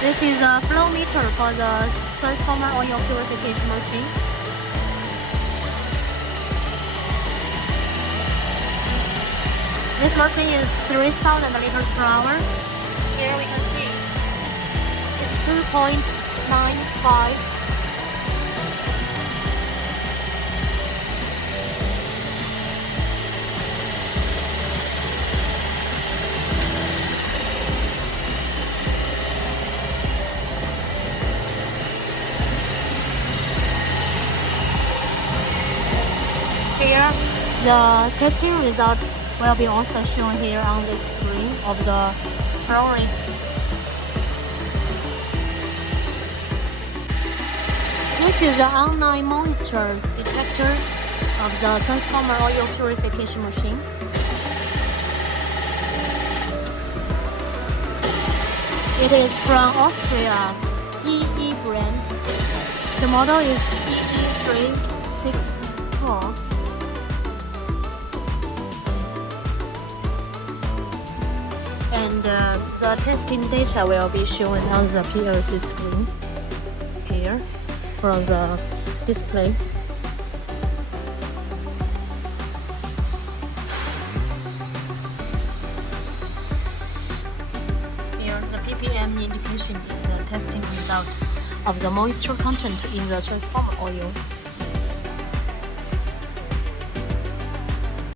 This is a flow meter for the transformer oil purification machine. This machine is 3,000 liters per hour. Here we can see it's 2.95. Here, the testing result will be also shown here on this screen of the flow rate. This is the online moisture detector of the transformer oil purification machine. It is from Austria, EE brand. The model is EE364. And the testing data will be shown on the PLC screen here from the display. Here the ppm indication is the testing result of the moisture content in the transformer oil.